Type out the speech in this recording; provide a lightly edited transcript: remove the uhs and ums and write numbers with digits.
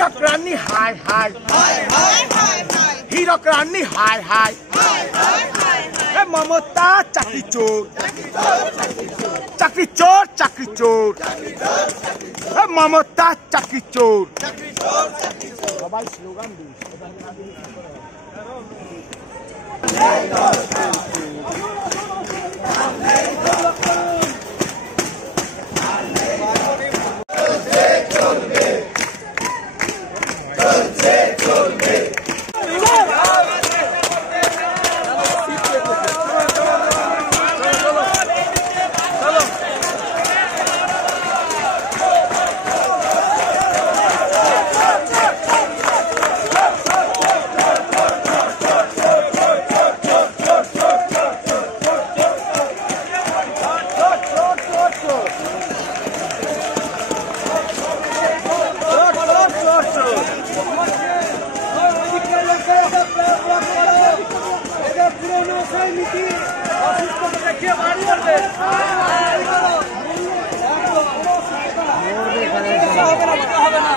হীরক রানী high high হীরক রানী high high Mamata চাকরি চোর চাকরি চোর চাকরি চোর মমতা চাকরি চোর সবাই স্লোগান দিন হবে না